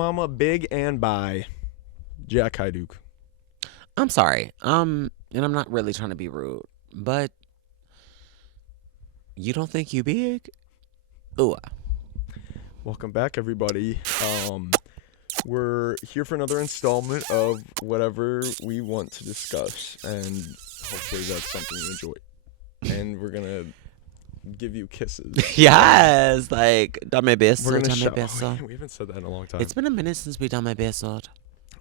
mama, big and by Jack Hyduke. I'm sorry. And I'm not really trying to be rude, but you don't think you big? Ooh. Welcome back, everybody. We're here for another installment of whatever we want to discuss, and hopefully that's something you enjoy. And we're gonna give you kisses. Yes, like dame beso, We're gonna dame beso. we haven't said that in a long time. It's been a minute since we done my beso.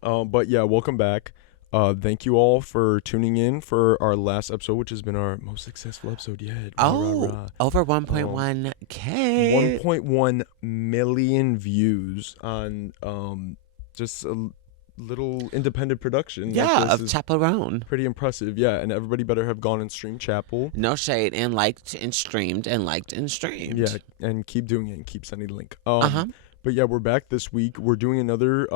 But yeah, welcome back. Thank you all for tuning in for our last episode, which has been our most successful episode yet. Over 1.1K. 1.1 million views on just a little independent production. Yeah, like of Chaperone. Pretty impressive, yeah. And everybody better have gone and streamed Chapel. No shade, and liked and streamed and liked and streamed. Yeah, and keep doing it and keep sending the link. Uh-huh. But yeah, we're back this week. We're doing another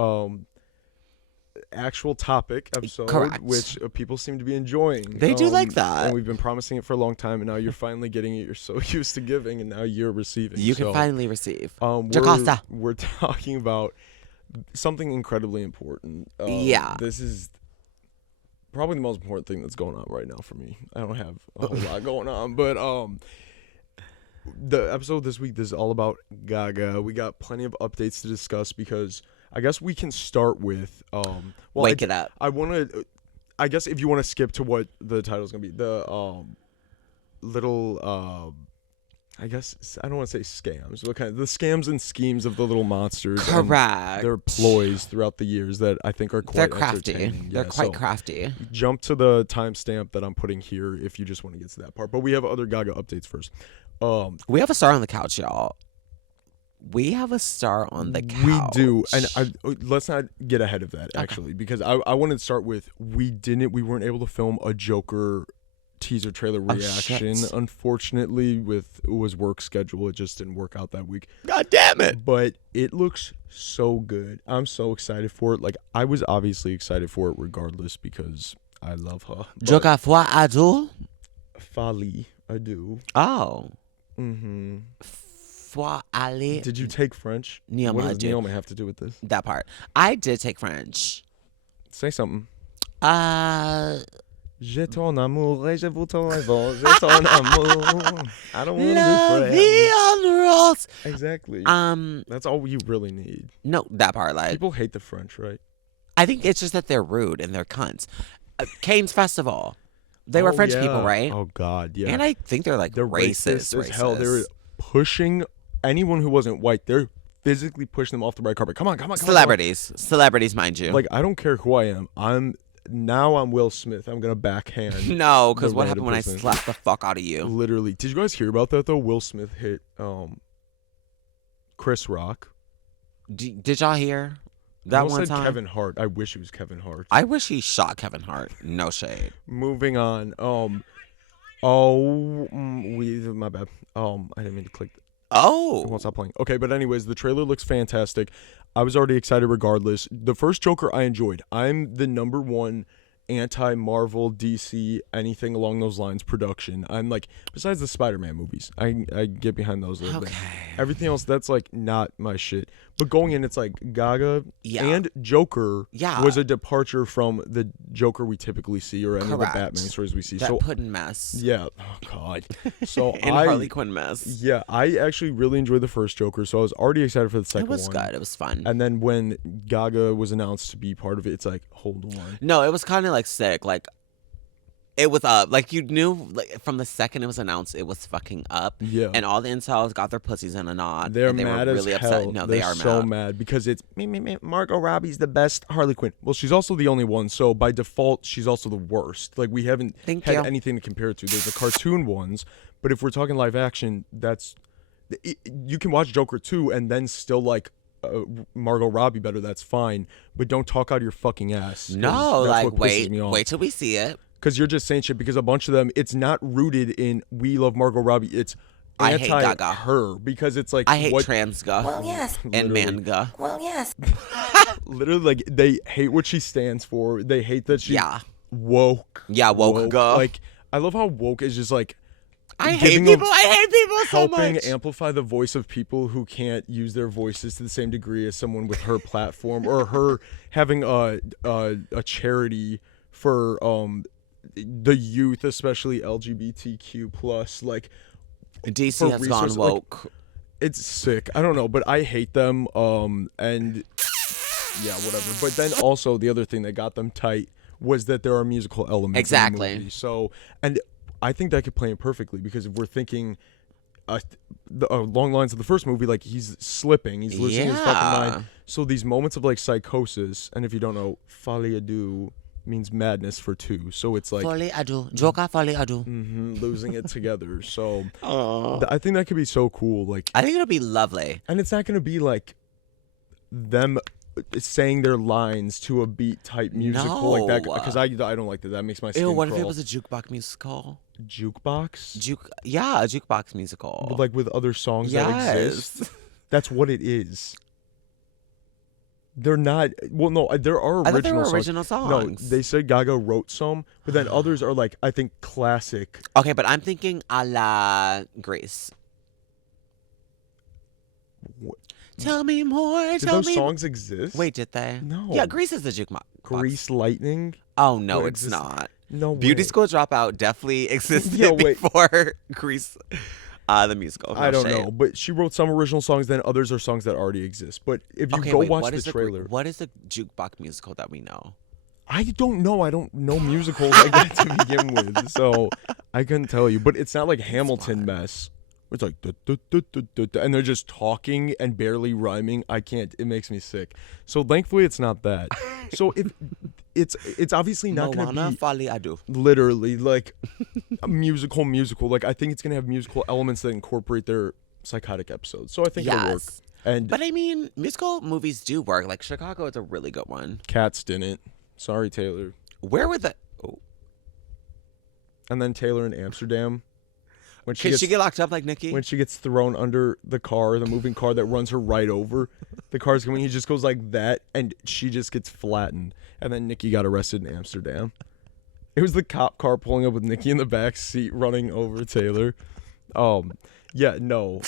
actual topic episode. Correct. Which people seem to be enjoying. They do like that. And we've been promising it for a long time, and now you're finally getting it. You're so used to giving, and now you're receiving. You can finally receive. We're talking about something incredibly important. Yeah. This is probably the most important thing that's going on right now for me. I don't have a whole lot going on, but the episode this week is all about Gaga. We got plenty of updates to discuss because I guess we can start with Wake It Up. I guess if you want to skip to what the title is going to be, the little I guess I don't want to say scams, but kind of the scams and schemes of the little monsters. Correct. Their ploys throughout the years that I think are quite They're crafty. entertaining. They're quite crafty. Jump to the timestamp that I'm putting here if you just want to get to that part. But we have other Gaga updates first. We have a star on the couch, y'all. We have a star on the couch. We do, and let's not get ahead of that actually, because I wanted to start with we weren't able to film a Joker teaser trailer reaction, unfortunately, with was work schedule. It just didn't work out that week. God damn it! But it looks so good. I'm so excited for it. Like I was obviously excited for it regardless because I love her. Joker foi ado? Fali, I do. Oh. Mm-hmm. Foi aller. Did you take French? Neoma, what does Neoma have to do with this? That part. I did take French. Say something. Je ton amour et je vous ton amour. Je ton amour. I don't want to be forever. on rolls. Exactly. That's all you really need. No, that part. Like people hate the French, right? I think it's just that they're rude and they're cunts. Cannes Festival. They were French people, right? Oh God, yeah. And I think they're like racist as hell. They're pushing anyone who wasn't white. They're physically pushing them off the red carpet. Come on. Celebrities, mind you. Like I don't care who I am. I'm Will Smith. I'm gonna backhand. No, because what happened when I slapped the fuck out of you? Literally. Did you guys hear about that though? Will Smith hit Chris Rock. Did y'all hear that one time? Kevin Hart. I wish it was Kevin Hart. I wish he shot Kevin Hart. No shade. Moving on. My bad. I didn't mean to click. Oh. I won't stop playing. Okay, but anyways, the trailer looks fantastic. I was already excited regardless. The first Joker I enjoyed. I'm the number one anti-Marvel, DC, anything along those lines production. I'm like, besides the Spider-Man movies, I get behind those a little bit. Everything else, that's like not my shit. But going in, it's like Gaga and Joker was a departure from the Joker we typically see or any of the Batman stories we see. That pudding mess. Yeah. Oh God. So Harley Quinn mess. Yeah, I actually really enjoyed the first Joker, so I was already excited for the second one. It was good. It was fun. And then when Gaga was announced to be part of it, it's like, hold on. No, it was kind of like sick. Like it was up. Like you knew from the second it was announced, it was fucking up. Yeah. And all the incels got their pussies in a knot. They're they mad were as really hell. upset. No, They're they are so mad. mad because it's Margot Robbie's the best Harley Quinn. Well, she's also the only one, so by default, she's also the worst. Like we haven't had anything to compare it to. There's the cartoon ones, but if we're talking live action, you can watch Joker 2 and then still like Margot Robbie better. That's fine, but don't talk out of your fucking ass. No, like wait till we see it. Because you're just saying shit because a bunch of them, it's not rooted in we love Margot Robbie. It's I hate Gaga. Her because it's like I hate transga. Well, yes. And manga. Well, yes. Literally, like they hate what she stands for. They hate that she's woke. Yeah, woke. Like I love how woke is just like I hate giving people. I hate people so helping much. amplify the voice of people who can't use their voices to the same degree as someone with her platform, or her having a charity for the youth, especially LGBTQ plus, like DC has gone resource, like, woke. it's sick. I don't know, but I hate them. And yeah, whatever. But then also the other thing that got them tight was that there are musical elements Exactly. in the movie. So, and I think that could play in perfectly, because if we're thinking along the lines of the first movie, like, he's slipping, he's losing his fucking mind. So these moments of like psychosis, and if you don't know, folie à deux means madness for two. So it's like Folie à deux. Joker folie à deux. losing it together. So Aw. I think that could be so cool. Like, I think it'll be lovely. and it's not going to be like them saying their lines to a beat type musical like that, because I don't like that. That makes my skin Ew, what crawl. if it was a jukebox musical? Jukebox? Yeah, a jukebox musical. But like with other songs that exist. That's what it is. They're not. Well, no, there are I thought they original were songs. original songs. No, they said Gaga wrote some, but then others are like, I think, classic. Okay, but I'm thinking a la Grease. What? Tell me more. Did Tell those me. songs exist? Wait, did they? No. Yeah, Grease is the jukebox. Grease Lightning? Oh no, What it's exists? not. No Beauty way. School Dropout definitely existed Yeah, wait. before Grease, the musical. I No don't shade. know, but she wrote some original songs. Then others are songs that already exist. But if you Okay, go wait, watch what the is trailer, what is the jukebox musical that we know? I don't know. I don't know musicals like that to begin with, so I couldn't tell you. But it's not like Hamilton mess. It's like duh, duh, duh, duh, duh, duh, and they're just talking and barely rhyming. I can't. It makes me sick. So thankfully, it's not that. So if it's obviously not going Moana to be Folie à deux. literally like a musical. Like, I think it's going to have musical elements that incorporate their psychotic episodes. So I think it'll work. Yes. And But I mean, musical movies do work. Like Chicago is a really good one. Cats didn't. Sorry, Taylor. Where would the? Oh. And then Taylor in Amsterdam. When Can she get locked up like Nikki? when she gets thrown under the car, the moving car that runs her right over, the car's coming, he just goes like that, and she just gets flattened. And then Nikki got arrested in Amsterdam. It was the cop car pulling up with Nikki in the back seat, running over Taylor. Yeah, no.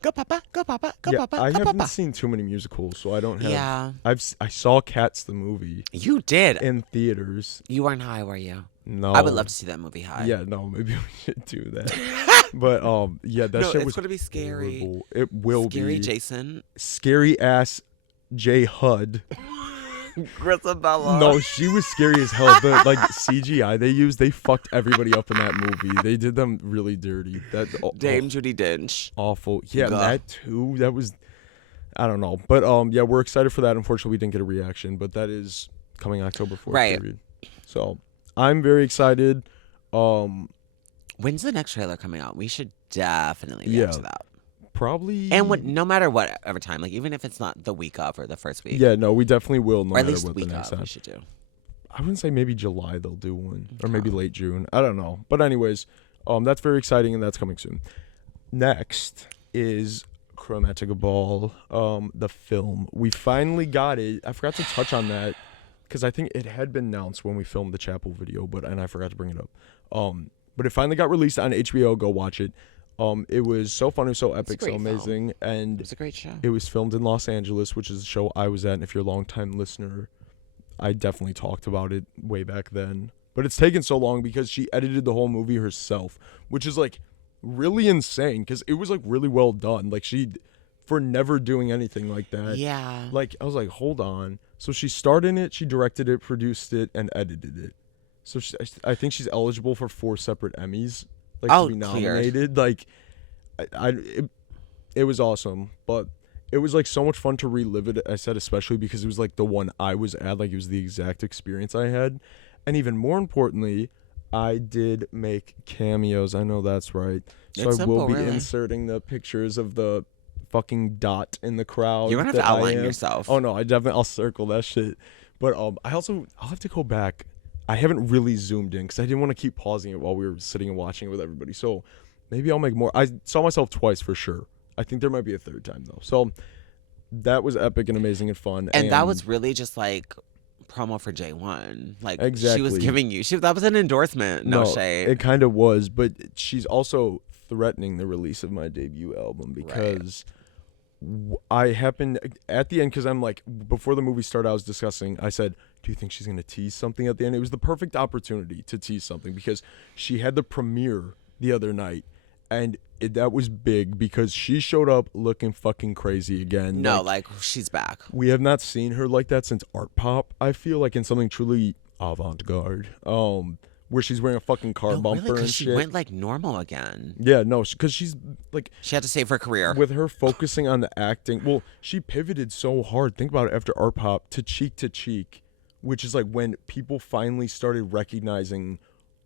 Go Papa, go Papa, go Yeah, Papa, I go haven't Papa. seen too many musicals, so I don't have. Yeah. I saw Cats the movie You did. in theaters. You weren't high, were you? No, I would love to see that movie high. Yeah, no, maybe we should do that. But yeah, that No, shit it's was gonna be scary. horrible. It will Scary be Jason. scary ass J Hud. Grisabella. No, she was scary as hell. The like CGI they used, they fucked everybody up in that movie. They did them really dirty. That Dame Judi Dench. awful. Yeah, Gah. that too. That was, I don't know, but yeah, we're excited for that. Unfortunately, we didn't get a reaction, but that is coming October 4th. Right. Period. So I'm very excited. When's the next trailer coming out? We should definitely react to that. Probably. And no matter whatever time, like even if it's not the week of or the first week, Yeah, no, we definitely will. No or at matter least the what the week next of, time. we should do. I wouldn't say maybe July they'll do one, or maybe late June. I don't know. But anyways, that's very exciting, and that's coming soon. Next is Chromatica Ball, the film. We finally got it. I forgot to touch on that because I think it had been announced when we filmed the Chapel video, and I forgot to bring it up. But it finally got released on HBO. Go watch it. It was so fun, it was so epic, so great film. amazing, and It was a great show. it was filmed in Los Angeles, which is the show I was at. And if you're a longtime listener, I definitely talked about it way back then. But it's taken so long because she edited the whole movie herself, which is like really insane because it was like really well done. Like for never doing anything like that. Yeah. Like I was like, hold on. So she starred in it, she directed it, produced it, and edited it. So I think she's eligible for 4 separate Emmys, like to be cleared. nominated. Like, it was awesome, but it was like so much fun to relive it. I said especially because it was like the one I was at, like it was the exact experience I had, and even more importantly, I did make cameos. I know that's right. So It's I will simple, be really. inserting the pictures of the fucking dot in the crowd. You're gonna have that to I outline am. yourself. Oh no, I'll circle that shit. But I'll have to go back. I haven't really zoomed in because I didn't want to keep pausing it while we were sitting and watching it with everybody. So maybe I'll make more. I saw myself twice for sure. I think there might be a third time though. So that was epic and amazing and fun. And that was really just like promo for J1. Like, Exactly. she was giving you, that was an endorsement. No shade. It kind of was, but she's also threatening the release of my debut album because I happened at the end, because I'm like, before the movie started, I was discussing, I said, do you think she's going to tease something at the end? It was the perfect opportunity to tease something because she had the premiere the other night, and that was big because she showed up looking fucking crazy again. No, like she's back. We have not seen her like that since Art Pop, I feel like, in something truly avant-garde. Where she's wearing a fucking car bumper really, and she shit. went like normal again. Yeah, no, because she's like, she had to save her career with her focusing on the acting. Well, she pivoted so hard. Think about it, after Art Pop to Cheek, which is like when people finally started recognizing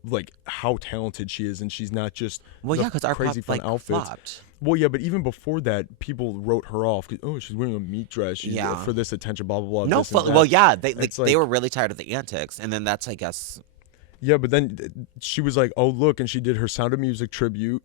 like how talented she is, and she's not just because Art crazy Pop fun like outfits. flopped. Well, yeah, but even before that, people wrote her off. Oh, she's wearing a meat dress. She's for this attention, blah, blah, blah. No, this and that. well, yeah, they were really tired of the antics, and then that's, I guess. Yeah, but then she was like, oh, look, and she did her Sound of Music tribute,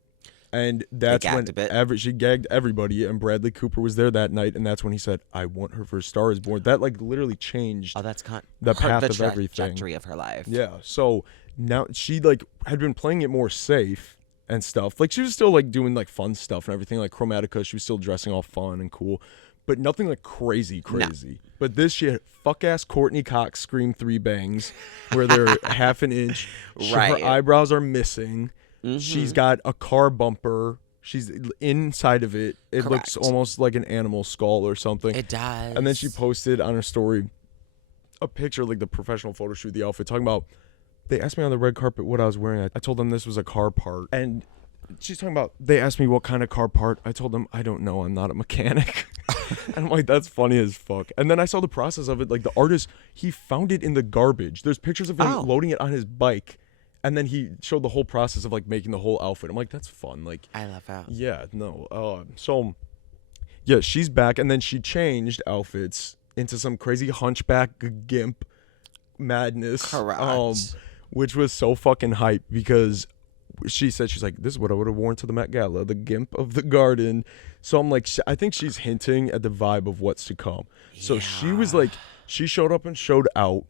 and that's when she gagged everybody, and Bradley Cooper was there that night, and that's when he said, I want her for Star is Born. That, like, literally changed the path of everything. Trajectory of her life. Yeah, so now she, like, had been playing it more safe and stuff. Like, she was still, like, doing, like, fun stuff and everything. Like, Chromatica, she was still dressing all fun and cool. But nothing, like, crazy. No. But this, she had fuck-ass Courtney Cox Scream 3 bangs where they're half an inch. Right. Her eyebrows are missing. Mm-hmm. She's got a car bumper. She's inside of it. It looks almost like an animal skull or something. It does. And then she posted on her story a picture of, like, the professional photo shoot, the outfit, talking about, they asked me on the red carpet what I was wearing. I told them this was a car part. And she's talking about, they asked me what kind of car part. I told them, I don't know. I'm not a mechanic. And I'm like, that's funny as fuck. And then I saw the process of it. Like, the artist, he found it in the garbage. There's pictures of him loading it on his bike. And then he showed the whole process of, like, making the whole outfit. I'm like, that's fun. Like, I love that. Yeah, no. So, yeah, she's back. And then she changed outfits into some crazy hunchback gimp madness. Correct. Which was so fucking hype because she said, she's like, this is what I would have worn to the Met Gala, the gimp of the garden. So I'm like, I think she's hinting at the vibe of what's to come. So she was like, she showed up and showed out.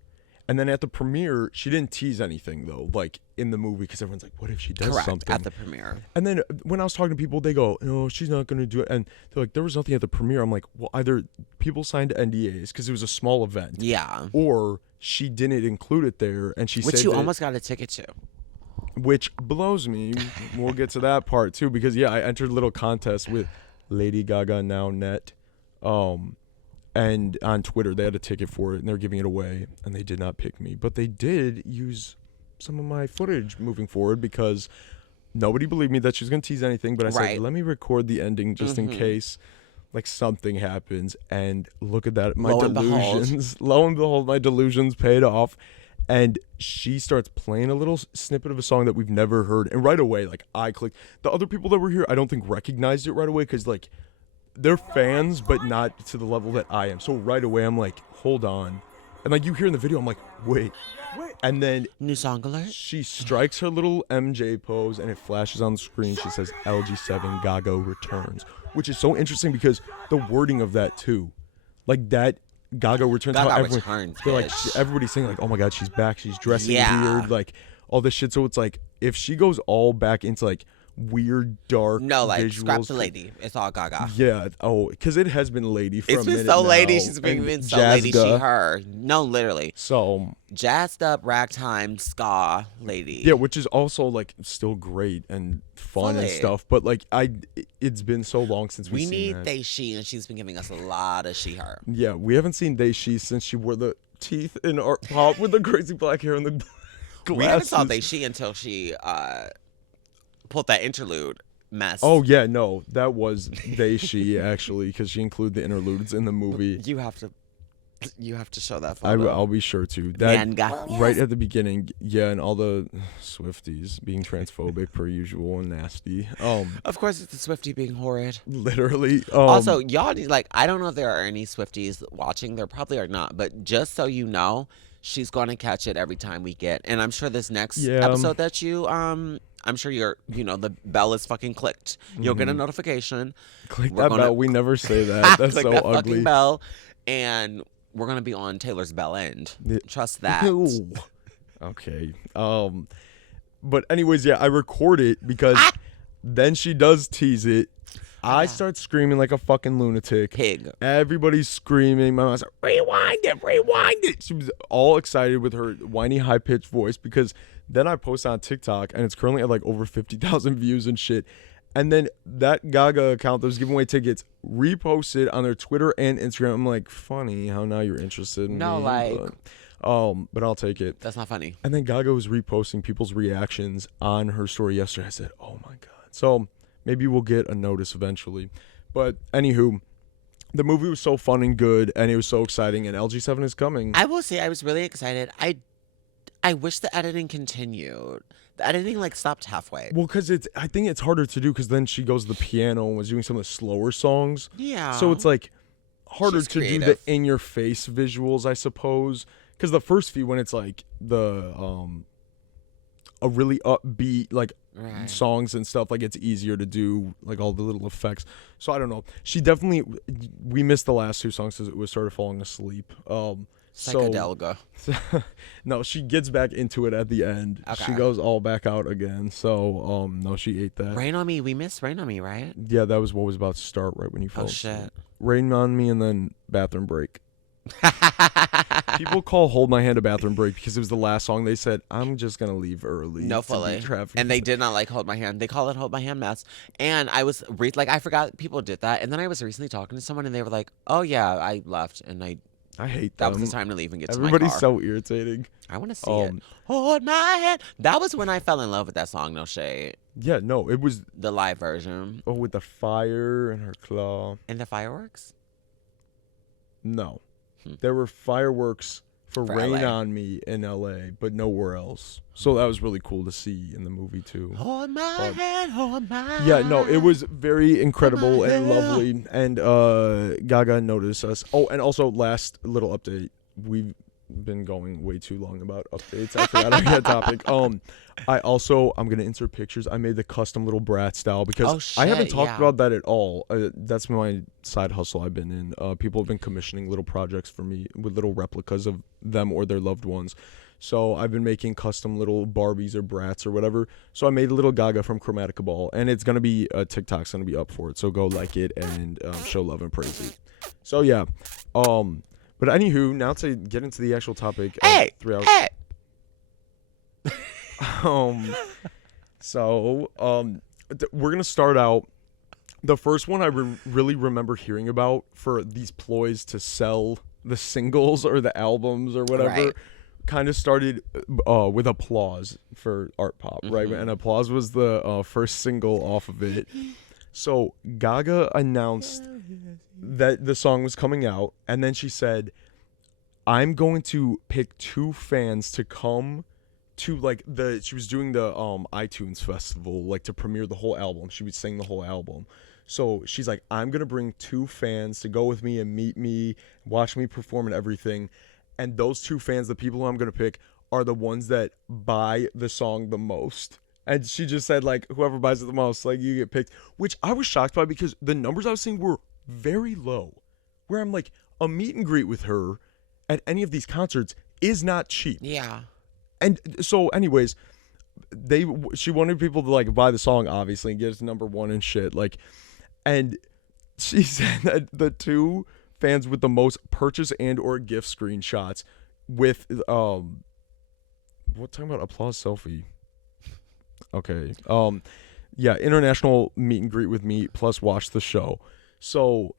And then at the premiere, she didn't tease anything, though, like in the movie, because everyone's like, what if she does something? At the premiere. And then when I was talking to people, they go, no, she's not going to do it. And they're like, there was nothing at the premiere. I'm like, well, either people signed NDAs because it was a small event. Yeah. Or she didn't include it there, and she which you almost got a ticket to. Which blows me. We'll get to that part, too, because, yeah, I entered a little contest with Lady Gaga Now Net. And on Twitter, they had a ticket for it, and they're giving it away, and they did not pick me. But they did use some of my footage moving forward because nobody believed me that she was going to tease anything. But I said, let me record the ending just in case, like, something happens. And look at that. My delusions. Lo and behold, my delusions paid off. And she starts playing a little snippet of a song that we've never heard. And right away, like, I clicked. The other people that were here, I don't think recognized it right away because, like, they're fans, but not to the level that I am. So right away, I'm like, hold on. And like you hear in the video, I'm like, wait. And then new song alert. She strikes her little MJ pose and it flashes on the screen. She says, LG7 Gaga returns, which is so interesting because the wording of that too. Like that Gaga returns. Gaga how returns. They're like, everybody's saying like, oh my God, she's back. She's dressing weird. Like all this shit. So it's like, if she goes all back into like, weird dark visuals. Scrap the lady. It's all Gaga. Yeah. Oh, because it has been lady for a minute. It's been so now. lady. She's been so lady. She, her. No, literally. So jazzed up ragtime ska lady. Yeah, which is also like still great and fun and stuff. But like it's been so long since we've seen that. We need They She, and she's been giving us a lot of she her. Yeah, we haven't seen They She since she wore the teeth in Art Pop with the crazy black hair and the glasses. We haven't saw They She until she pulled that interlude mess. Oh yeah, no, that was They She actually because she included the interludes in the movie. You have to show that photo. I'll be sure to. That right at the beginning, yeah, and all the Swifties being transphobic per usual and nasty. Of course, it's the Swiftie being horrid. Literally. Also, y'all need, like, I don't know if there are any Swifties watching. There probably are not, but just so you know, she's going to catch it every time we get. And I'm sure this next episode that you I'm sure the bell is fucking clicked. You'll get a notification. Click that bell. We never say that. That's click so that ugly. Fucking bell, and we're gonna be on Taylor's bell end. Yeah. Trust that. Ew. Okay. But anyways, yeah, I record it because then she does tease it. I start screaming like a fucking lunatic. Pig. Everybody's screaming. My mom's like, rewind it, rewind it. She was all excited with her whiny, high-pitched voice because then I post on TikTok, and it's currently at like over 50,000 views and shit. And then that Gaga account that was giving away tickets reposted on their Twitter and Instagram. I'm like, funny how now you're interested in No, me. like... But I'll take it. That's not funny. And then Gaga was reposting people's reactions on her story yesterday. I said, oh my God. So maybe we'll get a notice eventually. But anywho, the movie was so fun and good, and it was so exciting, and LG7 is coming. I will say I was really excited. I wish the editing continued. The editing like stopped halfway. Well, because I think it's harder to do because then she goes to the piano and was doing some of the slower songs. Yeah. So it's like harder She's to creative. do the in-your-face visuals, I suppose. Because the first few, when it's like the a really upbeat like songs and stuff, like it's easier to do like all the little effects. So I don't know. We missed the last two songs because we started falling asleep. Psychedelga. No, she gets back into it at the end. Okay. She goes all back out again. So no, she ate that. Rain on Me. We missed Rain on Me, right? Yeah, that was what was about to start right when you fell Oh asleep. shit. Rain on Me and then Bathroom Break. People call Hold My Hand a bathroom break because it was the last song. They said, I'm just going to leave early. No, fully. And they did not like Hold My Hand. They call it Hold My Hand mess. And I was, I forgot people did that. And then I was recently talking to someone and they were like, oh yeah, I left. And I hate that them. was the time to leave and get to my Everybody's car. so irritating. I want to see it. Hold my hand. That was when I fell in love with that song, no shade. Yeah, no, it was. The live version. Oh, with the fire and her claw. And the fireworks? No. There were fireworks for Rain LA. on Me in LA, but nowhere else. So that was really cool to see in the movie too. Hold my hand, hold my hand. Yeah, no, it was very incredible and lovely. And Gaga noticed us. Oh, and also last little update. We've been going way too long about updates. I forgot on that topic. I'm gonna insert pictures. I made the custom little brat style because I haven't talked about that at all. That's my side hustle I've been in. People have been commissioning little projects for me with little replicas of them or their loved ones. So I've been making custom little Barbies or brats or whatever. So I made a little Gaga from Chromatica Ball, and it's gonna be TikTok's gonna be up for it. So go like it and show love and praise it. So yeah, but anywho, now to get into the actual topic. Hey, 3 hours. hey. We're gonna start out. The first one I really remember hearing about for these ploys to sell the singles or the albums or whatever, kind of started with Applause for Art Pop, right? And Applause was the first single off of it. So Gaga announced that the song was coming out, and then she said, I'm going to pick 2 fans to come to like she was doing the iTunes festival, like to premiere the whole album. She would sing the whole album. So she's like, I'm gonna bring 2 fans to go with me and meet me, watch me perform and everything. And those 2 fans, the people who I'm gonna pick, are the ones that buy the song the most. And she just said, like, whoever buys it the most, like, you get picked. Which I was shocked by because the numbers I was seeing were very low. Where I'm like, a meet and greet with her at any of these concerts is not cheap. Yeah. And so anyways, she wanted people to like buy the song obviously and get it to #1 and shit, like, and she said that the 2 fans with the most purchase and or gift screenshots with what talking about Applause selfie. Okay. Yeah, international meet and greet with me plus watch the show. So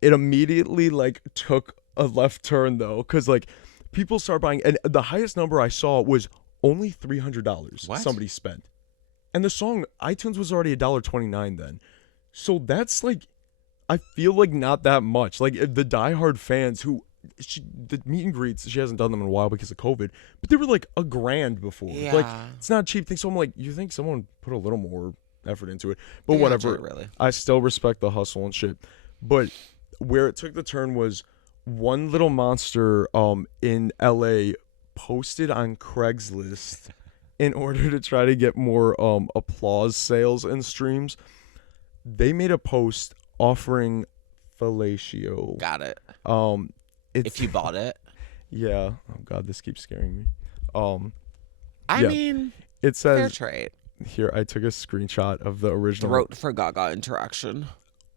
it immediately like took a left turn though, because like people start buying, and the highest number I saw was only $300 somebody spent. And the song, iTunes was already $1.29 then. So that's like, I feel like not that much. Like the diehard fans who, the meet and greets, she hasn't done them in a while because of COVID, but they were like $1,000 before. Yeah. Like it's not a cheap thing. So I'm like, you think someone put a little more effort into it? But whatever. Really. I still respect the hustle and shit. But where it took the turn was one little monster in LA posted on Craigslist in order to try to get more Applause sales and streams. They made a post offering fellatio. Got it. if you bought it. Yeah. Oh God, this keeps scaring me. I mean, it says fair trade. Here, I took a screenshot of the original. Throat for Gaga interaction.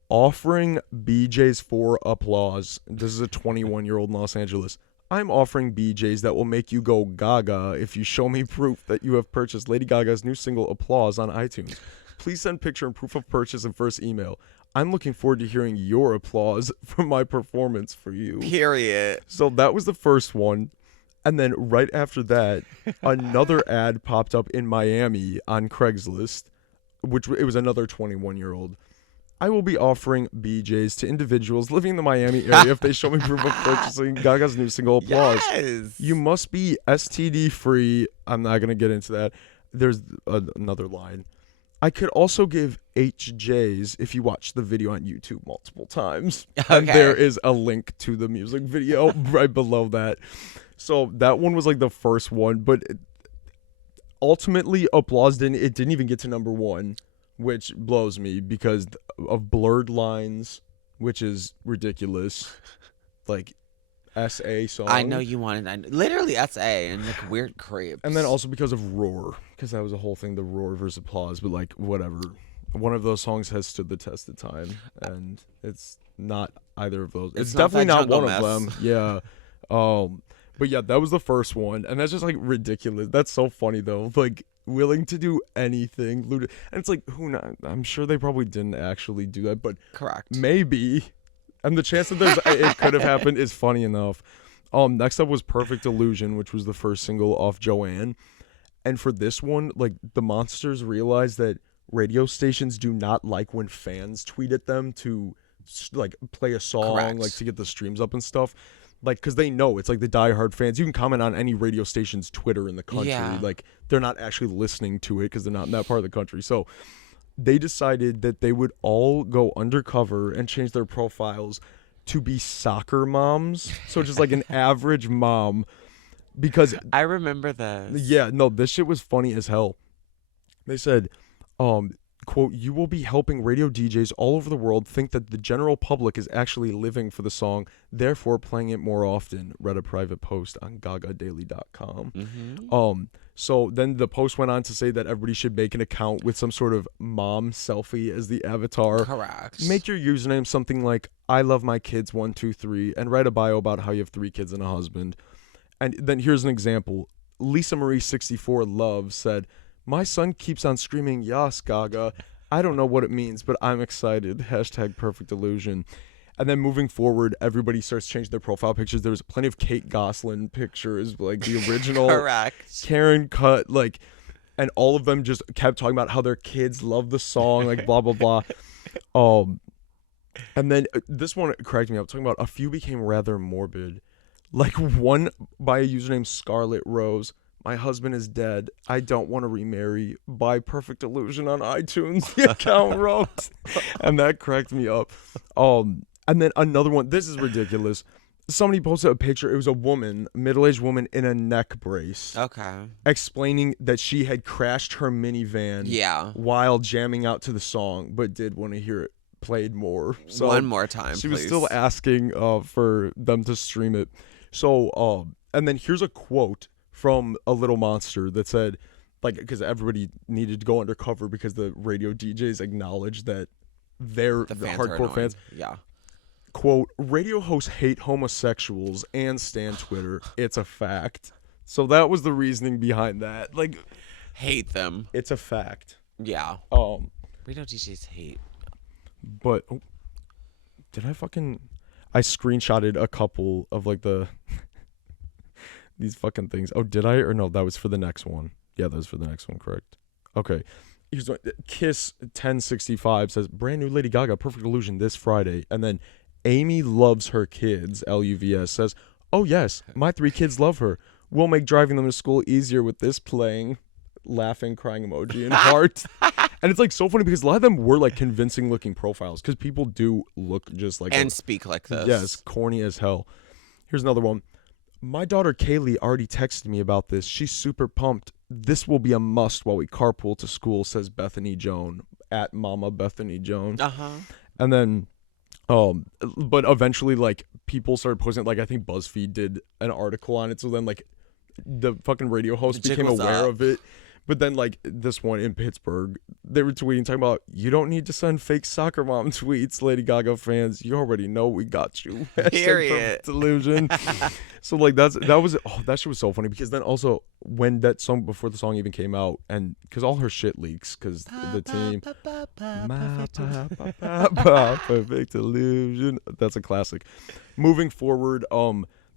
Offering BJ's for applause. This is a 21-year-old in Los Angeles. I'm offering BJ's that will make you go Gaga if you show me proof that you have purchased Lady Gaga's new single Applause on iTunes. Please send picture and proof of purchase and first email. I'm looking forward to hearing your applause for my performance for you. Period. So that was the first one. And then right after that, another ad popped up in Miami on Craigslist, which it was another 21-year-old. I will be offering BJ's to individuals living in the Miami area if they show me proof of purchasing Gaga's new single Applause. Yes. You must be STD free. I'm not going to get into that. There's another line. I could also give HJ's if you watch the video on YouTube multiple times. Okay. And there is a link to the music video right below that. So that one was like the first one, but ultimately Applause didn't even get to number one, which blows me because of Blurred Lines, which is ridiculous. Like SA song. I know you wanted literally SA and like weird creeps. And then also because of Roar, because that was a whole thing, the Roar versus Applause, but like whatever. One of those songs has stood the test of time, and it's not either of those. It's definitely not one of them. Yeah. But yeah, that was the first one, and that's just like ridiculous. That's so funny though. Like willing to do anything, and it's like I'm sure they probably didn't actually do that, but correct, maybe. And the chance that it could have happened is funny enough. Next up was Perfect Illusion, which was the first single off Joanne. And for this one, like the Monsters realized that radio stations do not like when fans tweet at them to like play a song, correct, like to get the streams up and stuff. Like, because they know it's like the diehard fans. You can comment on any radio station's Twitter in the country. Yeah. Like, they're not actually listening to it because they're not in that part of the country. So they decided that they would all go undercover and change their profiles to be soccer moms. So just like an average mom. Because I remember this. Yeah, no, this shit was funny as hell. They said, quote, you will be helping radio DJs all over the world think that the general public is actually living for the song, therefore playing it more often. Read a private post on gagadaily.com. Mm-hmm. So then the post went on to say that everybody should make an account with some sort of mom selfie as the avatar. Correct. Make your username something like I love my kids 1 2 3 and write a bio about how you have 3 kids and a husband. And then here's an example. Lisa Marie 64 Love said, my son keeps on screaming, Yas, Gaga. I don't know what it means, but I'm excited. Hashtag Perfect Illusion. And then moving forward, everybody starts changing their profile pictures. There was plenty of Kate Gosselin pictures, like the original. Correct. Karen Cut, like, and all of them just kept talking about how their kids love the song, like blah, blah, blah. And then this one cracked me up, talking about a few became rather morbid. Like one by a user named Scarlet Rose. My husband is dead. I don't want to remarry. Buy Perfect Illusion on iTunes. The account wrote. And that cracked me up. And then another one. This is ridiculous. Somebody posted a picture. It was a woman, middle-aged woman in a neck brace. Okay. Explaining that she had crashed her minivan while jamming out to the song, but did want to hear it played more. So one more time, she please. was still asking for them to stream it. So, and then here's a quote from a Little Monster that said, like, because everybody needed to go undercover because the radio DJs acknowledged that they're the hardcore fans. Yeah. Quote, radio hosts hate homosexuals and stan Twitter. It's a fact. So that was the reasoning behind that. Like, hate them. It's a fact. Yeah. Radio DJs hate. But, I screenshotted a couple of like these fucking things. Oh, did I? Or no, that was for the next one. Yeah, that was for the next one, correct. Okay. Here's one. Kiss 1065 says, brand new Lady Gaga, Perfect Illusion this Friday. And then Amy Loves Her Kids, LUVS, says, oh yes, my 3 kids love her. We'll make driving them to school easier with this playing. Laughing, crying emoji, and heart. And it's like so funny because a lot of them were like convincing looking profiles because people do look just like and speak like this. Yes, corny as hell. Here's another one. My daughter Kaylee already texted me about this. She's super pumped. This will be a must while we carpool to school, says Bethany Joan at Mama Bethany Joan. Uh-huh. And then But eventually, like, people started posting it. Like, I think BuzzFeed did an article on it. So then, like, the fucking radio host became aware of it. But then, like, this one in Pittsburgh, they were tweeting, talking about, you don't need to send fake soccer mom tweets, Lady Gaga fans. You already know we got you. Period. Delusion. So, like, that shit was so funny. Because then also, when that song, before the song even came out, and because all her shit leaks, because the team. Perfect illusion. That's a classic. Moving forward,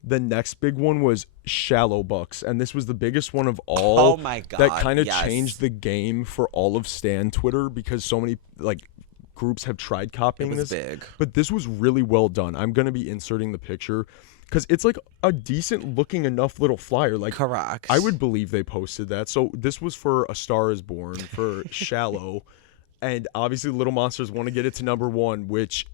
the next big one was Shallow Bucks, and this was the biggest one of all. Oh my god! That kind of changed the game for all of Stan Twitter, because so many like groups have tried copying this. Big. But this was really well done. I'm gonna be inserting the picture because it's like a decent looking enough little flyer. Like, correct. I would believe they posted that. So this was for A Star Is Born for Shallow, and obviously Little Monsters want to get it to number 1, which.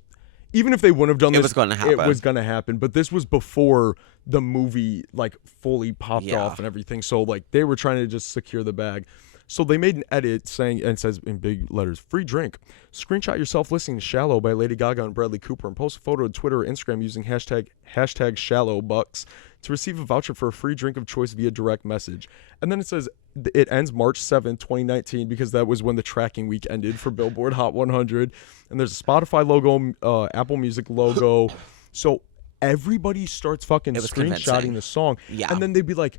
Even if they wouldn't have done this, it was going to happen. It was going to happen. But this was before the movie like fully popped off and everything. So like they were trying to just secure the bag. So they made an edit saying, and it says in big letters, free drink. Screenshot yourself listening to Shallow by Lady Gaga and Bradley Cooper and post a photo on Twitter or Instagram using hashtag #ShallowBucks to receive a voucher for a free drink of choice via direct message. And then it says it ends March 7th, 2019, because that was when the tracking week ended for Billboard Hot 100. And there's a Spotify logo, Apple Music logo. So everybody starts fucking screenshotting the song. Yeah. And then they'd be like,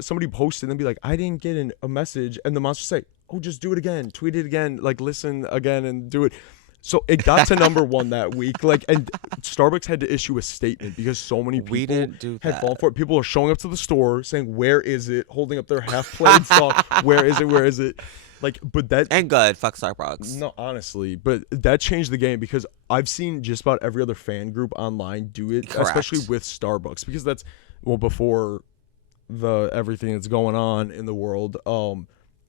somebody posted and be like, I didn't get a message. And the monsters say, oh, just do it again, tweet it again, like listen again and do it. So it got to number 1 that week. Like, and Starbucks had to issue a statement because so many people had fallen for it. People are showing up to the store saying, where is it? Holding up their half-played song. Where is it? Where is it? Like, but that. And good. Fuck Starbucks. No, honestly. But that changed the game because I've seen just about every other fan group online do it, especially with Starbucks, because that's, well, before everything that's going on in the world,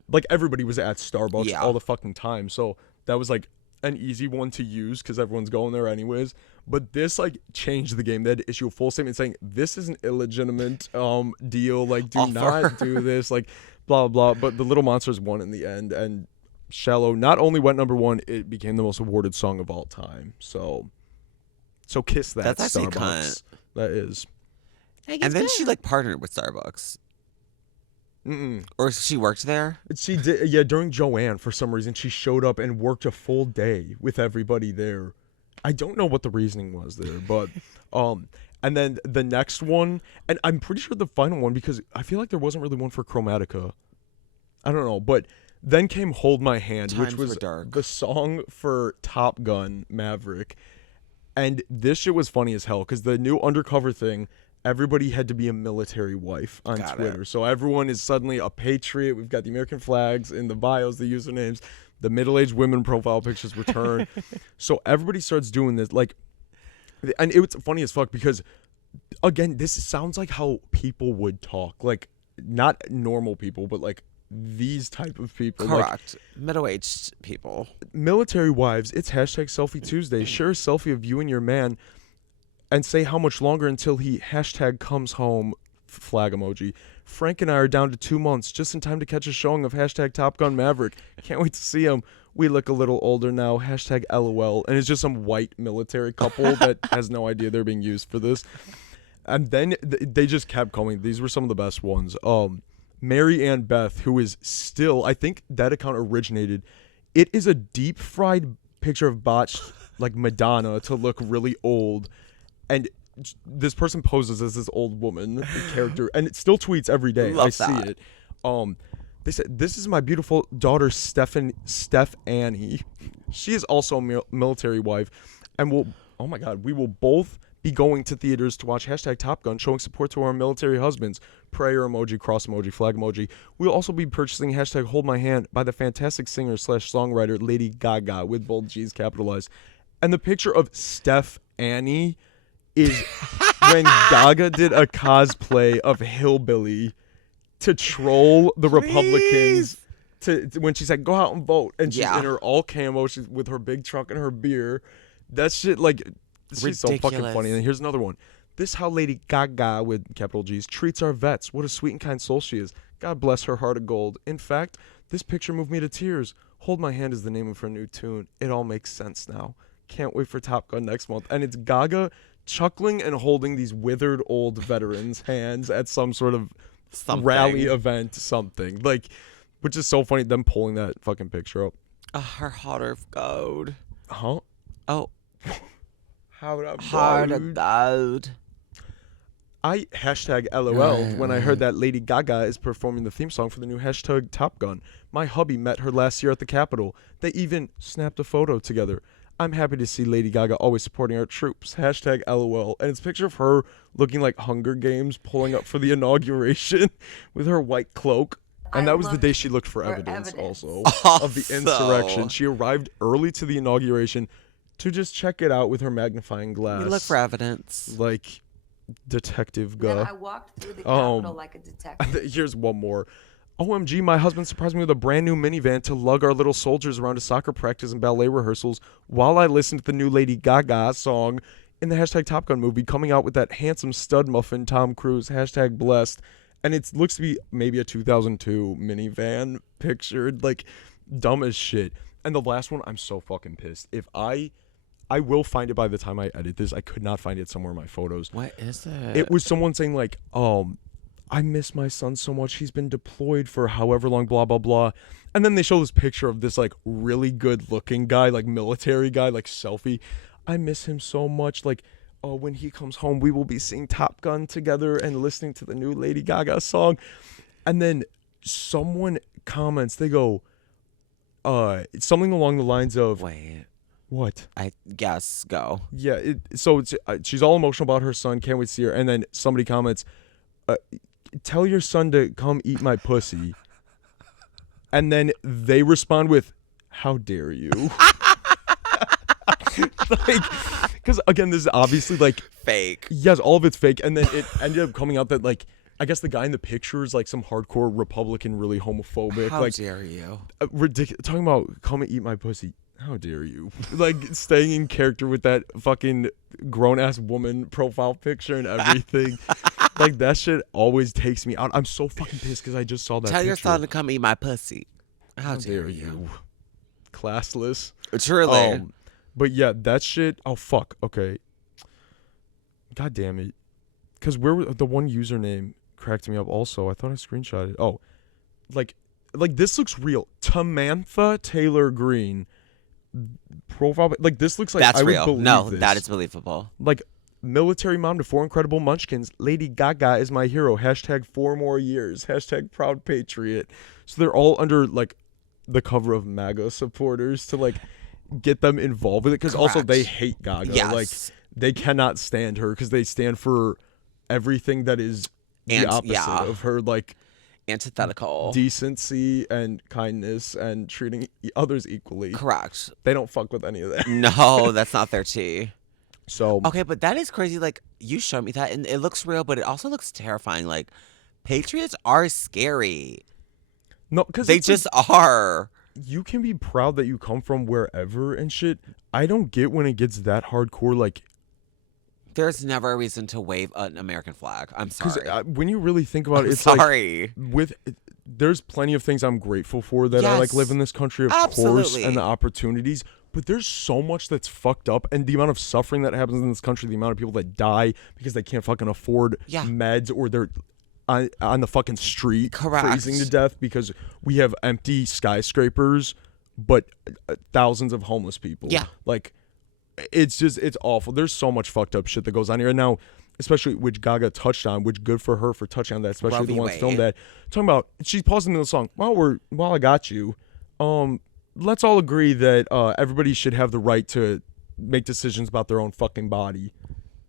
like everybody was at Starbucks all the fucking time. So that was like an easy one to use because everyone's going there anyways. But this like changed the game. They had to issue a full statement saying this is an illegitimate deal. Like, do not do this. Like, blah blah. But the Little Monsters won in the end, and Shallow not only went number 1, it became the most awarded song of all time. So kiss that. That's Starbucks. actually cunt. That is. And then she like partnered with Starbucks. Or she worked there? She did, yeah, during Joanne, for some reason, she showed up and worked a full day with everybody there. I don't know what the reasoning was there, but, and then the next one, and I'm pretty sure the final one, because I feel like there wasn't really one for Chromatica. I don't know, but then came Hold My Hand, which was the song for Top Gun Maverick. And this shit was funny as hell, because the new undercover thing, everybody had to be a military wife on Twitter. So everyone is suddenly a patriot. We've got the American flags in the bios, the usernames, the middle-aged women profile pictures return. So everybody starts doing this. Like, and it's funny as fuck because, again, this sounds like how people would talk. Like, not normal people, but like these type of people. Correct. Like, middle-aged people. Military wives, it's #Selfie Tuesday. Share a selfie of you and your man and say how much longer until he #comes home, flag emoji. Frank and I are down to 2 months, just in time to catch a showing of #Top Gun Maverick. Can't wait to see him. We look a little older now, #LOL. And it's just some white military couple that has no idea they're being used for this. And then they just kept coming. These were some of the best ones. Mary Ann Beth, who is still, I think that account originated. It is a deep fried picture of botched, like Madonna to look really old. And this person poses as this old woman character, and it still tweets every day. I see it. They said, "This is my beautiful daughter, Steph Annie. She is also a military wife, and oh my God, we will both be going to theaters to watch #Top Gun, showing support to our military husbands. Prayer emoji, cross emoji, flag emoji. We'll also be purchasing #Hold My Hand by the fantastic singer / songwriter Lady Gaga with bold G's capitalized." And the picture of Steph Annie is when Gaga did a cosplay of Hillbilly to troll the Republicans when she said, go out and vote. And she's in her all camo, she's with her big truck and her beer. That shit, like, she's so fucking funny. And here's another one. This how Lady Gaga, with capital G's, treats our vets. What a sweet and kind soul she is. God bless her heart of gold. In fact, this picture moved me to tears. Hold My Hand is the name of her new tune. It all makes sense now. Can't wait for Top Gun next month. And it's Gaga chuckling and holding these withered old veterans' hands at some sort of rally event, something. Like, which is so funny, them pulling that fucking picture up. Her heart of gold. Huh? Oh. Heart of gold. I hashtag LOL when I heard that Lady Gaga is performing the theme song for the new hashtag Top Gun. My hubby met her last year at the Capitol. They even snapped a photo together. I'm happy to see Lady Gaga always supporting our troops. Hashtag LOL. And it's a picture of her looking like Hunger Games pulling up for the inauguration with her white cloak. And that was the day she looked for evidence also of the insurrection. She arrived early to the inauguration to just check it out with her magnifying glass. You look for evidence. Like Detective Ga. Then I walked through the Capitol like a detective. Here's one more. OMG, my husband surprised me with a brand new minivan to lug our little soldiers around to soccer practice and ballet rehearsals while I listened to the new Lady Gaga song in the hashtag Top Gun movie coming out with that handsome stud muffin Tom Cruise, hashtag blessed. And it looks to be maybe a 2002 minivan pictured, like dumb as shit. And the last one, I'm so fucking pissed. If I will find it by the time I edit this. I could not find it somewhere in my photos. What is it? It was someone saying like, I miss my son so much. He's been deployed for however long, blah, blah, blah. And then they show this picture of this like really good looking guy, like military guy, like selfie. I miss him so much. Like, when he comes home, we will be seeing Top Gun together and listening to the new Lady Gaga song. And then someone comments, they go, something along the lines of, wait. What? I guess go. Yeah, she's all emotional about her son. Can't wait to see her. And then somebody comments, tell your son to come eat my pussy. And then they respond with, how dare you? Like, because again, this is obviously like fake. Yes, all of it's fake. And then it ended up coming out that like, I guess the guy in the picture is like some hardcore Republican, really homophobic. How like, dare you? Ridiculous. Talking about come and eat my pussy. How dare you? Like staying in character with that fucking grown-ass woman profile picture and everything. Like that shit always takes me out. I'm so fucking pissed because I just saw that Tell picture. your son to come eat my pussy. How dare you? Classless. Truly. But yeah, that shit. Oh, fuck. Okay. God damn it. Because the one username cracked me up also. I thought I screenshotted it. Oh. Like this looks real. Tamantha Taylor Green. Profile, like this looks like that's I would real. believe No, this. that is believable. Like military mom to 4 incredible munchkins. Lady Gaga is my hero. Hashtag 4 more years. Hashtag proud patriot. So they're all under like the cover of MAGA supporters to like get them involved with it because also they hate Gaga. Yes. Like they cannot stand her because they stand for everything that is the opposite of her. Like antithetical decency and kindness and treating others equally. Correct. They don't fuck with any of that. No, that's not their tea. So okay, but that is crazy. Like you showed me that, and it looks real, but it also looks terrifying. Like patriots are scary. No, because they just are. You can be proud that you come from wherever and shit. I don't get when it gets that hardcore. Like, there's never a reason to wave an American flag. I'm sorry. Because when you really think about it, it's sorry. Like there's plenty of things I'm grateful for that I like live in this country, of course, and the opportunities. But there's so much that's fucked up, and the amount of suffering that happens in this country, the amount of people that die because they can't fucking afford meds, or they're on the fucking street freezing to death because we have empty skyscrapers, but thousands of homeless people. Yeah. Like, it's awful. There's so much fucked up shit that goes on here. And now, especially which Gaga touched on, which good for her for touching on that, especially the ones filmed that. Talking about, she's pausing in the song, while I got you, let's all agree that everybody should have the right to make decisions about their own fucking body.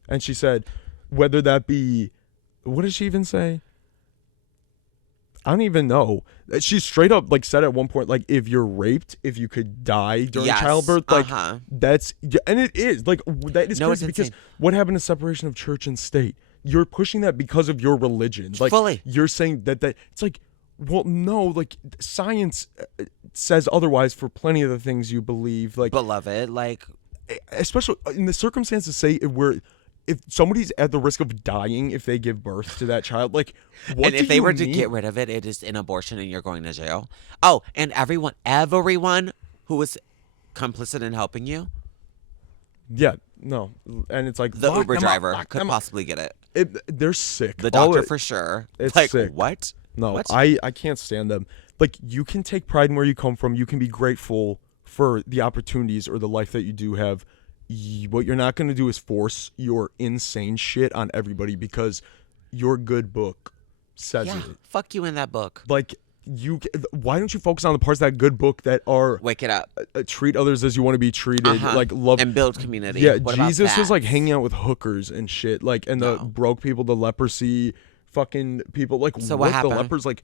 And she said, whether that be, what did she even say? I don't even know. She straight up like said at one point, like, if you're raped, if you could die during childbirth, like that's, and it is like, that is crazy because what happened to separation of church and state? You're pushing that because of your religion. Like, fully. You're saying that it's like, well, no, like science says otherwise for plenty of the things you believe. Like, beloved, like, especially in the circumstances, say if somebody's at the risk of dying if they give birth to that child, like, what and if they were to get rid of it, it is an abortion and you're going to jail. Oh, and everyone who was complicit in helping you, Yeah, no, and it's like The Uber driver lock could them up. possibly get it. They're sick. The doctor for sure. It's like sick. what? No, What? I can't stand them. Like, you can take pride in where you come from. You can be grateful for the opportunities or the life that you do have. What you're not going to do is force your insane shit on everybody because your good book says Yeah, it. fuck you in that book. Like, why don't you focus on the parts of that good book that are Wake it up. treat others as you want to be treated, like love and build community. Yeah, What about Jesus was that? like hanging out with hookers and shit, like, and the No. broke people, the leprosy fucking people, like, So what the happened? lepers, like,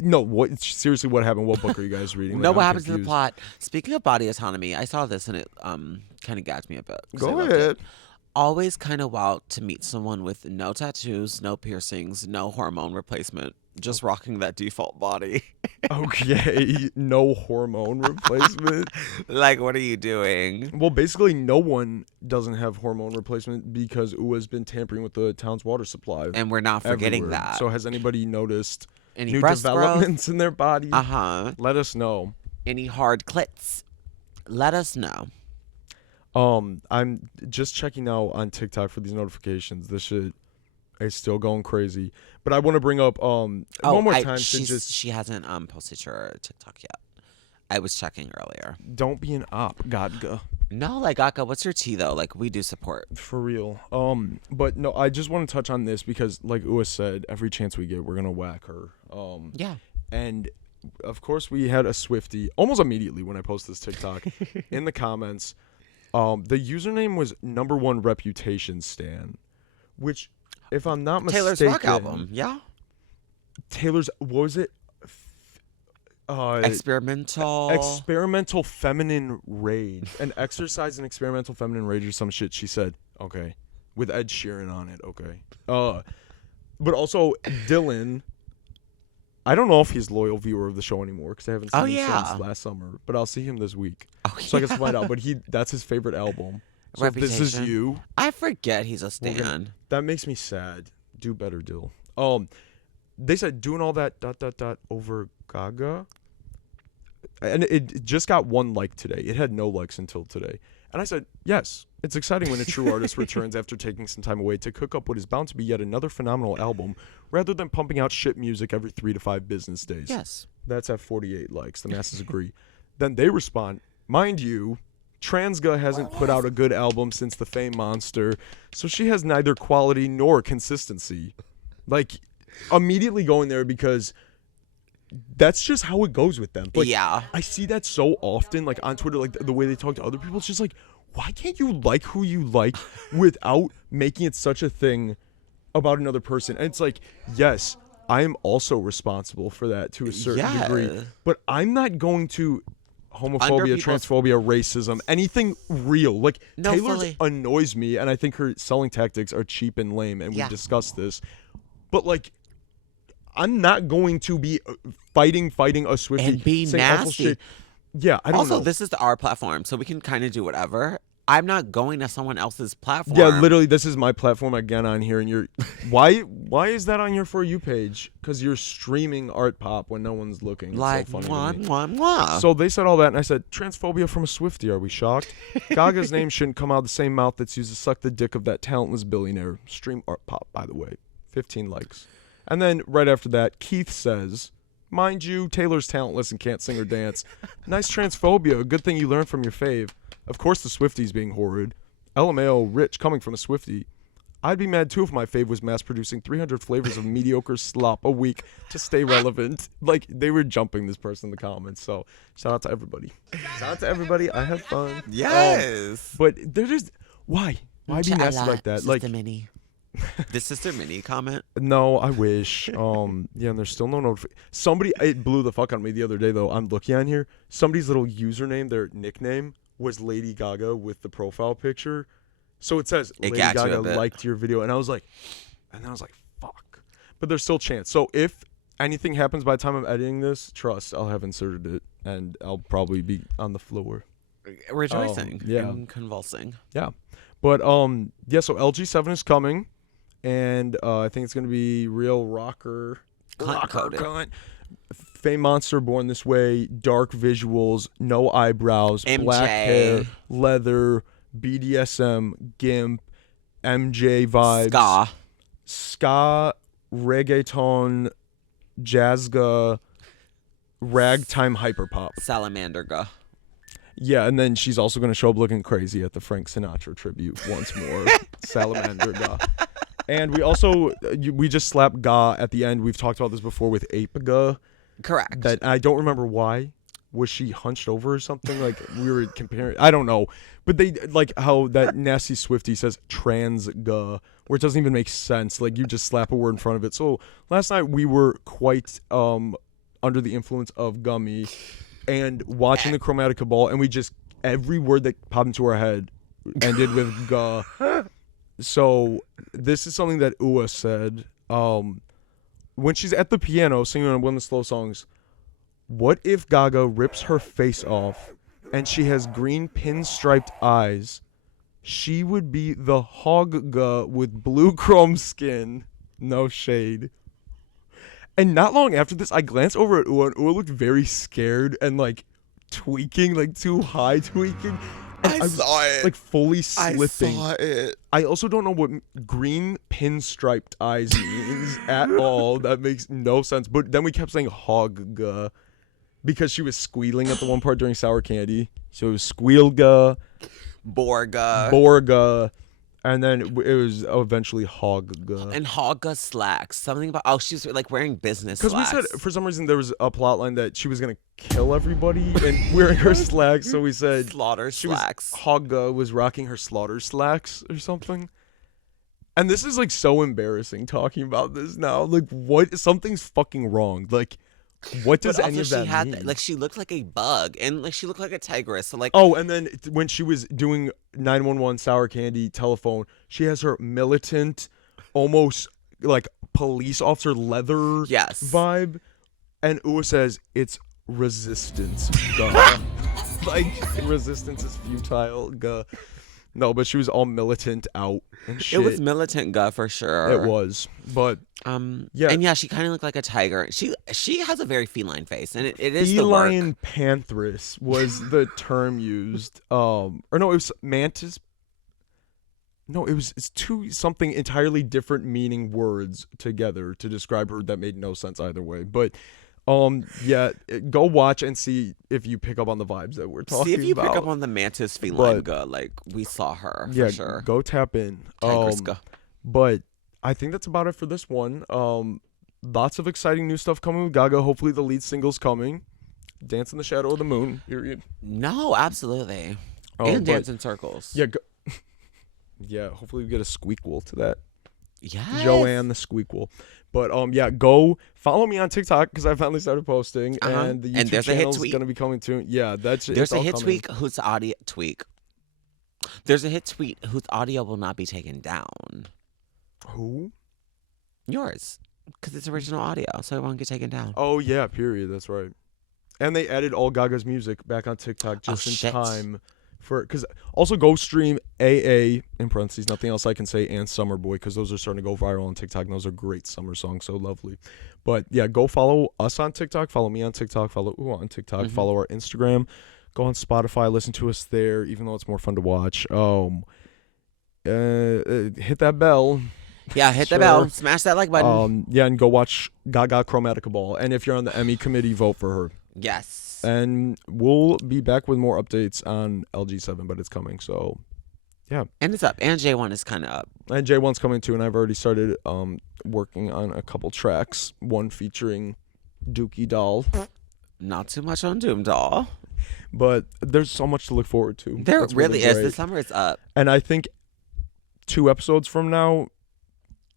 no, what seriously, what happened? What book are you guys reading? No, Like, what I'm happens to the confused. plot? Speaking of body autonomy, I saw this and it kind of gagged me a bit. 'Cause I Go loved ahead. it. Always kind of wild to meet someone with no tattoos, no piercings, no hormone replacement, just rocking that default body. Okay, no hormone replacement. Like, what are you doing? Well, basically, no one doesn't have hormone replacement because UA's been tampering with the town's water supply. And we're not forgetting everywhere. that. So, has anybody noticed Any new breast developments in their body? growth? Let us know. Any hard clits? Let us know. I'm just checking now on TikTok for these notifications. This shit is still going crazy. But I want to bring up one more time to just she hasn't posted your TikTok yet. I was checking earlier. don't be an op, Gaga. No, like Gaga, what's your tea though? Like we do support. For real. But no, I just want to touch on this because, like Ua said, every chance we get, we're gonna whack her. Yeah. And of course, we had a Swiftie almost immediately when I posted this TikTok in the comments. The username was #1 reputation stan, which, if I'm not mistaken, Taylor's rock album. Yeah. Taylor's, what was it? Experimental feminine rage, an exercise in experimental feminine rage or some shit. She said, okay, with Ed Sheeran on it. Okay. But also Dylan. I don't know if he's a loyal viewer of the show anymore because I haven't seen him since last summer. But I'll see him this week, so I can find out. But that's his favorite album. So if this is you. I forget he's a stan. That makes me sad. Do better, Dill. They said doing all that ... over Gaga. And it just got 1 like today. It had no likes until today. And I said, yes, it's exciting when a true artist returns after taking some time away to cook up what is bound to be yet another phenomenal album, rather than pumping out shit music every 3 to 5 business days. Yes. That's at 48 likes. The masses agree. Then they respond, mind you, Transga hasn't put out a good album since The Fame Monster, so she has neither quality nor consistency. Like, immediately going there because that's just how it goes with them. Like, yeah. I see that so often, like on Twitter, like the way they talk to other people. It's just like, why can't you like who you like without making it such a thing about another person? And it's like, yes, I am also responsible for that to a certain degree, but I'm not going to homophobia, transphobia, racism, anything real. Like, Taylor's annoys me, and I think her selling tactics are cheap and lame, and we discussed this. But, like, I'm not going to be fighting a Swiftie and be nasty. Shit. Yeah, I don't know. Also, this is our platform, so we can kind of do whatever. I'm not going to someone else's platform. Yeah, literally, this is my platform again on here, and you're why is that on your For You page? Because you're streaming art pop when no one's looking. It's like, so funny to me. Mwah. So they said all that, and I said, transphobia from a Swiftie. Are we shocked? Gaga's name shouldn't come out of the same mouth that's used to suck the dick of that talentless billionaire. Stream art pop, by the way. 15 likes. And then right after that, Keith says, mind you, Taylor's talentless and can't sing or dance. Nice transphobia. A good thing you learned from your fave. Of course the Swiftie's being horrid. LMAO, rich, coming from a Swiftie. I'd be mad too if my fave was mass-producing 300 flavors of mediocre slop a week to stay relevant. Like, they were jumping this person in the comments. So, shout out to everybody. Shout out to everybody. I have fun. Yes. But they're just... Why? Why be nasty like that? Like, Mini. The Sister Mini comment? No, I wish. Yeah, and there's still no notification. Somebody, it blew the fuck out of me the other day, though. I'm looking on here. Somebody's little username, their nickname, was Lady Gaga with the profile picture. So it says, Lady Gaga liked your video. And I was like, fuck. But there's still chance. So if anything happens by the time I'm editing this, trust, I'll have inserted it. And I'll probably be on the floor. Rejoicing. And convulsing. Yeah. But, yeah, so LG7 is coming. And I think it's going to be real rocker cunt. Fame Monster, Born This Way, dark visuals, no eyebrows, MJ. black hair, leather, BDSM, GIMP, MJ vibes, ska, reggaeton, jazzga, ragtime hyperpop, salamanderga. Yeah, and then she's also going to show up looking crazy at the Frank Sinatra tribute once more. Salamanderga. And we just slapped ga at the end. We've talked about this before with ape-ga. Correct. That I don't remember why. Was she hunched over or something? Like, we were comparing. I don't know. But they, like how that nasty Swiftie says trans-ga, where it doesn't even make sense. Like, you just slap a word in front of it. So last night we were quite under the influence of gummy and watching the Chromatica Ball, and we just, every word that popped into our head ended with ga. So this is something that Ua said when she's at the piano singing on one of the slow songs. What if Gaga rips her face off and she has green pinstriped eyes? She would be the Hogga with blue chrome skin. No shade. And not long after this, I glanced over at Ua, and Ua looked very scared and like tweaking, like too high tweaking. And I saw it. Like fully slipping. I saw it. I also don't know what green pinstriped eyes means at all. That makes no sense. But then we kept saying Hogga because she was squealing at the one part during Sour Candy. So it was Squealga, Borga, and then it was eventually Hogga. And Hogga slacks. Something about, she was like wearing business slacks. Because we said, for some reason, there was a plot line that she was going to kill everybody and wearing her slacks. So we said slaughter slacks. Hogga was rocking her slaughter slacks or something. And this is like so embarrassing talking about this now. Like, what? Something's fucking wrong. Like, what does any of that mean? Like, she looked like a bug, and like she looked like a tigress. So like, oh, and then when she was doing 911 Sour Candy telephone, she has her militant, almost like police officer leather vibe, and Ua says it's resistance. Guh. Like, resistance is futile. Guh. No, but she was all militant out and shit. It was militant guh for sure. It was, but yeah, and yeah, she kind of looked like a tiger. She has a very feline face, and it is feline pantheress was the term used. Or no, it was mantis. No, it's two something entirely different meaning words together to describe her that made no sense either way. But yeah, go watch and see if you pick up on the vibes that we're talking about. See if you pick up on the mantis feline guh, like we saw her for sure. Go tap in. But I think that's about it for this one. Lots of exciting new stuff coming with Gaga. Hopefully the lead single's coming. Dance in the Shadow of the Moon. Period. No, absolutely. And Dance in Circles. Yeah. Yeah, hopefully we get a squeakquel to that. Yes. Joanne the Squeakquel. But yeah, go follow me on TikTok because I finally started posting, and the YouTube channel is going to be coming soon. Yeah, there's a hit tweet whose audio tweak. There's a hit tweet whose audio will not be taken down. Who? Yours, because it's original audio, so it won't get taken down. Oh yeah, period. That's right. And they added all Gaga's music back on TikTok just in time. Because also go stream AA in parentheses, nothing else I can say, and Summer Boy, because those are starting to go viral on TikTok, and those are great summer songs, so lovely. But yeah, go follow us on TikTok, follow me on TikTok, follow Ua on TikTok, follow our Instagram, go on Spotify, listen to us there, even though it's more fun to watch. Hit that bell. Yeah, hit the bell, smash that like button. Yeah, and go watch Gaga Chromatica Ball, and if you're on the Emmy committee, vote for her. Yes. And we'll be back with more updates on LG7, but it's coming, so yeah. And it's up. And J1 is kind of up. And J1's coming too, and I've already started working on a couple tracks, one featuring Dookie Doll. Not too much on Doom Doll. But there's so much to look forward to. There really is. The summer is up. And I think 2 episodes from now,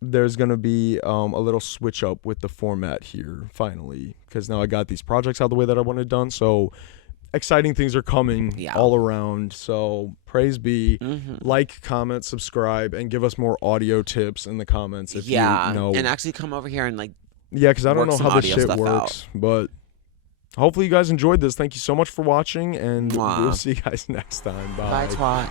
there's going to be a little switch up with the format here, finally, because now I got these projects out of the way that I wanted done, so exciting things are coming all around, so praise be. Like, comment, subscribe, and give us more audio tips in the comments if you know. And actually come over here and because I don't know how this shit works, but hopefully you guys enjoyed this. Thank you so much for watching, and we'll see you guys next time. Bye. Bye, twat.